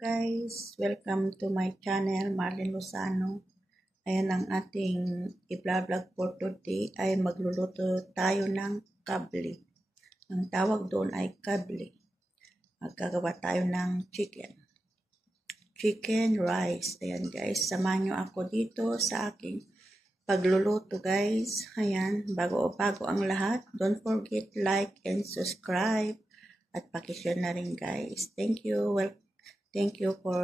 Guys, welcome to my channel, Marlene Lozano. Ayan ang ating i-vlog for today ay magluluto tayo ng kabli. Ang tawag doon ay kabli. Magkagawa tayo ng chicken rice. Ayan guys, samahan nyo ako dito sa aking pagluluto guys. Ayan, bago ang lahat, don't forget like and subscribe at pakishare na rin guys. Thank you. Thank you for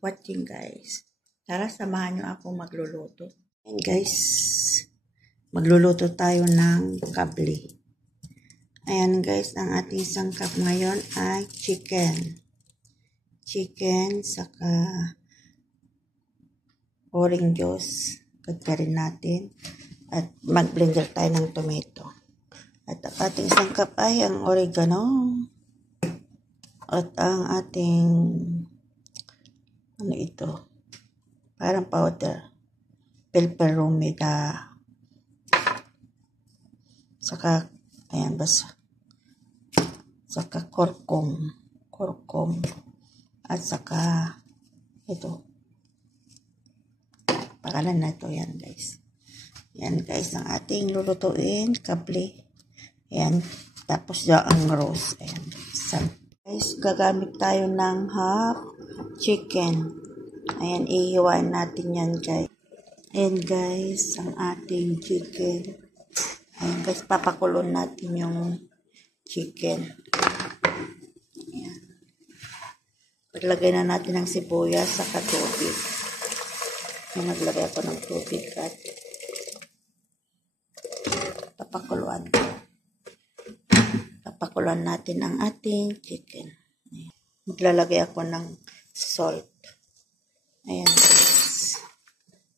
watching guys. Tara, samahan nyo ako magluluto. And guys, magluluto tayo ng kabli. Ayan guys, ang ating sangkap ngayon ay chicken. Chicken, saka orange juice. Kagkarin natin. At mag-blender tayo ng tomato. At ang ating sangkap ay ang oregano. At ang ating ito, parang powder, pelperumida, saka ayan basta, saka kurkum, at saka ito, pangalan na ito, yan guys, ang ating lulutuin, kabli, ayan, tapos ang roast, ayan guys, gagamit tayo ng half chicken. Ayan, ihiwain natin yan guys. Ayan guys, ang ating chicken. Ayan guys, papakulon natin yung chicken. Ayan. Paglagay na natin ng sibuyas sa tubig. Ayan, naglagay ako ng tubig at papakuluan. Pakuluan natin ang ating chicken. Ayan. Maglalagay ako ng salt. Ayan.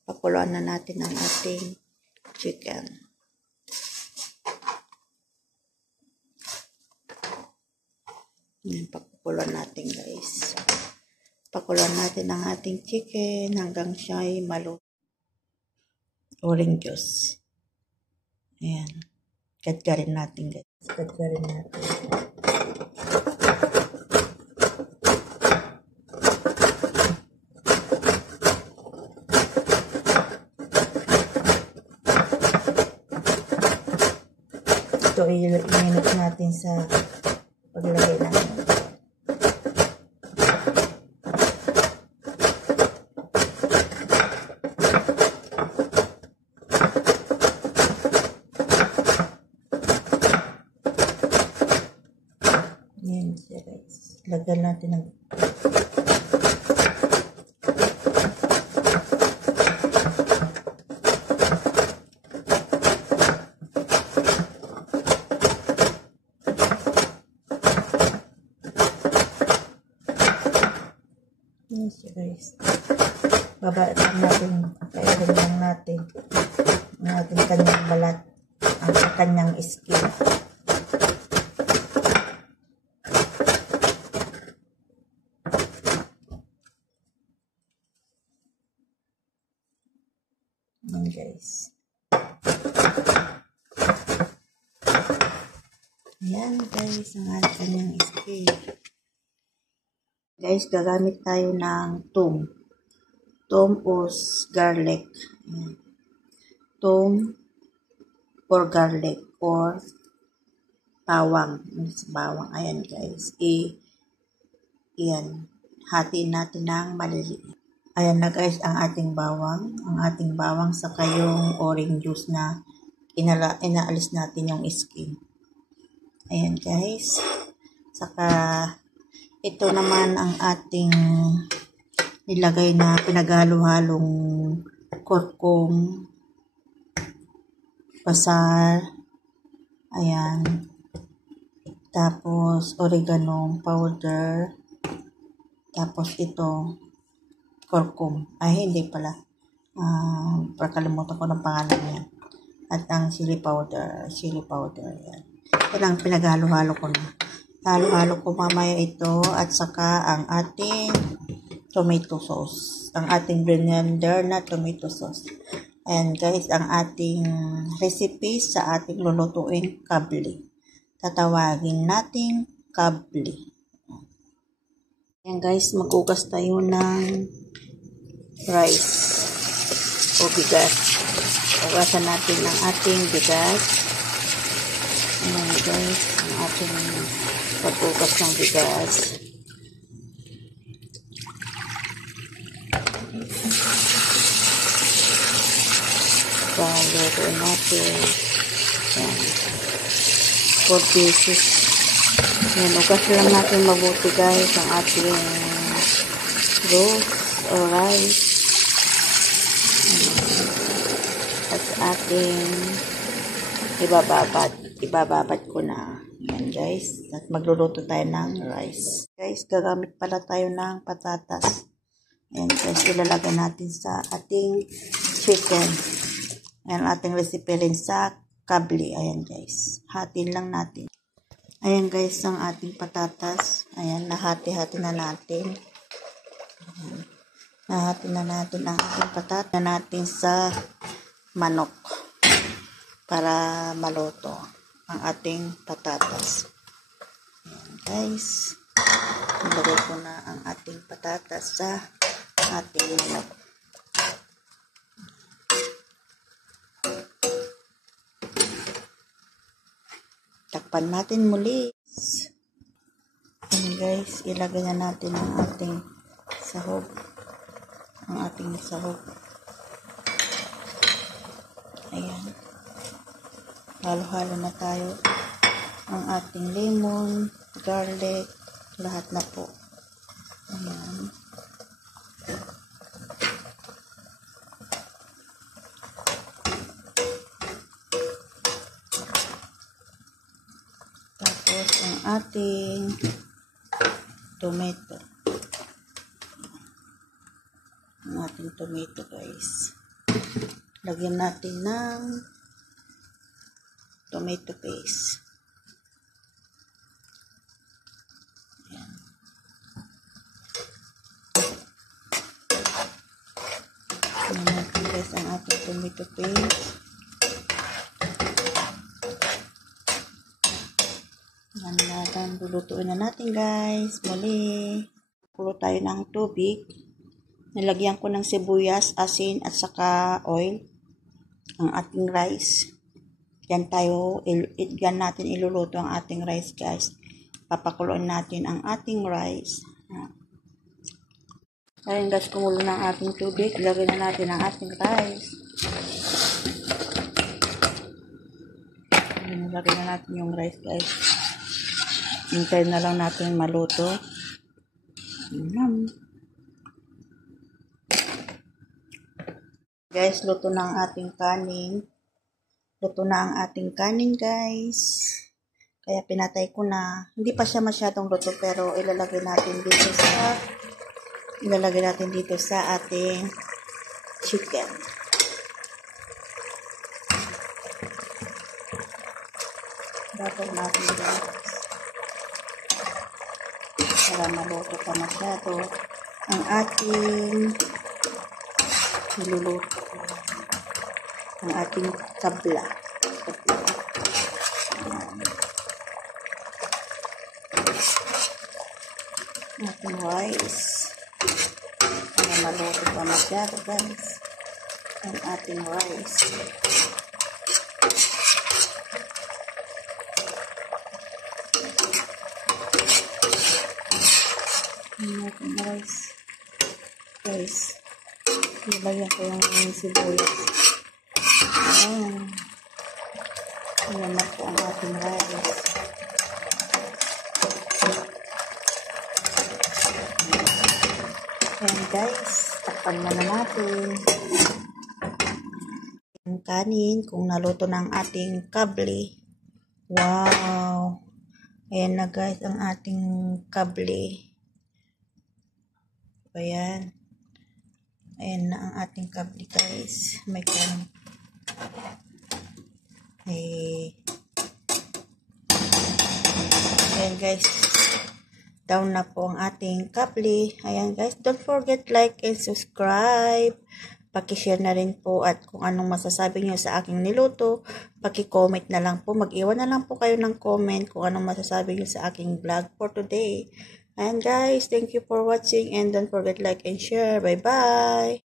Pakuluan na natin ang ating chicken. Ayan, pakuluan natin guys. Pakuluan natin ang ating chicken hanggang siya ay maluto. Orange juice. Ayan. Kadkarin natin guys. Kadkarin natin. Ito i-minute natin sa paglagay natin. Yan siya guys. Lagyan natin ng yan siya guys. Babaan natin, kailan lang natin ang ating kanyang balat, ang kanyang skin. Yan guys. Ayan guys, ang kanyang skin. Guys, gagamit tayo ng tom or garlic. Ayan. Tom or garlic or bawang. Ayan guys. Ayan. Hatiin natin ng maliliit. Ayan na guys ang ating bawang. Ang ating bawang saka yung orange juice na inaalis natin yung skin. Ayan guys. Saka ito naman ang ating nilagay na pinaghalo-halong kurkum, basal, ayan, tapos oregano powder, tapos ito, kurkum, ay hindi pala, pakalimutan ko ng pangalan niya, at ang chili powder, yan. Ito lang pinaghalo-halo ko na. Halo-halo ko mamaya ito at saka ang ating tomato sauce. Ang ating blender na tomato sauce. And guys, ang ating recipe sa ating lulutuin kabli. Tatawagin natin kabli. Ayan guys, magugas tayo ng rice o bigas. Ugasan natin ang ating bigas. Ayan guys, ang ating pag-ugas ng bigas. Palutuin natin. Ayan. 4 pieces. Ayan, ugas lang natin mabuti guys ang ating roast o rice. At ating ibababad ko na. Ayan guys. At magluluto tayo ng rice. Guys, gagamit pala tayo ng patatas. Ayan guys, ilalagay natin sa ating chicken. Ayan, ating recipe rin sa kabli. Ayan guys. Hatiin lang natin. Ayan guys, ang ating patatas. Ayan, nahati-hati na natin. Ayan. Nahati na natin ang ating patatas na natin sa manok. Para maluto ang ating patatas. Ayan guys. Nilagay ko na ang ating patatas sa ating manok. Takpan natin muli. Ayan guys, ilagay na natin ang ating sahog. Ang ating sahog. Ayan. Halo-halo na tayo. Ang ating lemon, garlic, lahat na po. Ayan. Tapos ang ating tomato. Ang ating tomato guys. Lagyan natin ng tomato paste. Ayan. Lagyan natin guys ang ating tomato paste. Ayan, lulutuin na natin guys. Muli. Kulo tayo ng tubig. Nilagyan ko ng sibuyas, asin at saka oil. Ang ating rice. Yan natin iluluto ang ating rice guys. Papakuloan natin ang ating rice. Ayan guys, kumulo na ang ating tubig. Ilagay na natin ang ating rice. Ilagay na natin yung rice guys. Hintayin na lang natin maluto. Guys, luto na ang ating kanin. Luto na ang ating kanin guys. Kaya pinatay ko na. Hindi pa siya masyadong luto pero ilalagay natin dito sa ating chicken. Dapat natin guys. Para maluto pa masyado ang ating niluluto. Ang ating kabla. Ating rice. Para maluto pa masyado guys. Ang ating rice. Ang rice. Guys. Nilagyan ko yung sibuyas. Ayan. Ayan na po ang ating rice. Ayan guys. Takpan na natin. Ang kanin kung naluto ng ating kabli. Wow. Ayan na guys ang ating kabli. Ayan. Ayan na ang ating kabli guys. May kanin. Ayan guys. Down na po ang ating kabli. Ayan guys. Don't forget like and subscribe. Paki-share na rin po at kung anong masasabi nyo sa aking niluto, paki-comment na lang po. Mag-iwan na lang po kayo ng comment kung anong masasabi nyo sa aking vlog for today. And guys, thank you for watching and don't forget like and share. Bye-bye!